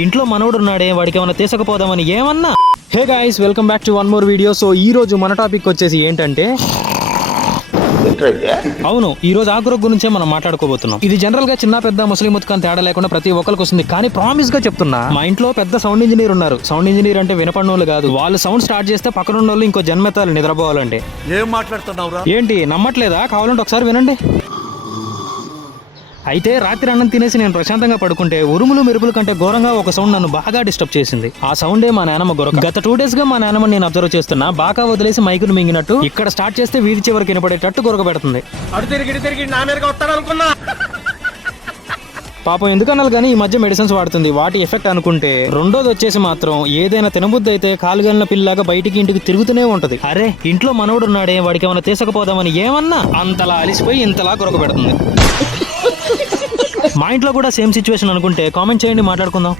ఇంట్లో మనోడు ఉన్నాడే వాడికి ఏమైనా తీసుకుపోదామని ఏమన్నా. Hey guys, welcome back to one more video. So ఈ రోజు మన టాపిక్ వచ్చేసి ఏంటంటే, అవును, ఈ రోజు ఆకురొగ్గు గురించే మనం మాట్లాడుకోబోతున్నాం. ఇది జనరల్ గా చిన్న పెద్ద ముస్లిం ముత్తుకని తేడా లేకుండా ప్రతి ఒక్కరికి వస్తుంది. కానీ ప్రామిస్ గా చెప్తున్నా, మా ఇంట్లో పెద్ద సౌండ్ ఇంజనీర్ ఉన్నారు. సౌండ్ ఇంజనీర్ అంటే వినపడినోళ్ళు కాదు, వాళ్ళు సౌండ్ స్టార్ట్ చేస్తే పక్కన ఉన్న వాళ్ళు ఇంకో జన్మెత్తాలి నిద్రపోవాలంటే. ఏం మాట్లాడుతున్నావురా? ఏంటి నమ్మట్లేదా? కావాలంటే ఒకసారి వినండి. అయితే రాత్రి అన్నం తినేసి నేను ప్రశాంతంగా పడుకుంటే ఉరుములు మెరుపుల కంటే ఘోరంగా ఒక సౌండ్ నన్ను బాగా డిస్టర్బ్ చేసింది. ఆ సౌండే మా నాన్నమ్మ గొరక. గత 2 days గా మా నాన్నమ్మ నేను అబ్జర్వ్ చేస్తున్నా. బాగా వదిలేసి మైకును మింగినట్టు ఇక్కడ స్టార్ట్ చేస్తే వీధి చివరికి వినపడేటట్టు గొరక పెడుతుంది. పాపం ఎందుకన్నాను కానీ ఈ మధ్య మెడిసిన్స్ వాడుతుంది, వాటి ఎఫెక్ట్ అనుకుంటే. రెండోది వచ్చేసి మాత్రం ఏదైనా తినబుద్ధి అయితే కాలుగలిన పిల్లలాగా బయటికి ఇంటికి తిరుగుతూనే ఉంటది. అరే ఇంట్లో మనోడు ఉన్నాడే వాడికి ఏమైనా తీసుకుపోదామని ఏమన్నా అంతలా అలిసిపోయి ఇంతలా గొరక పెడుతుంది. మా ఇంట్లో కూడా సేమ్ సిచ్యువేషన్ అనుకుంటే కామెంట్ చేయండి, మాట్లాడుకుందాం.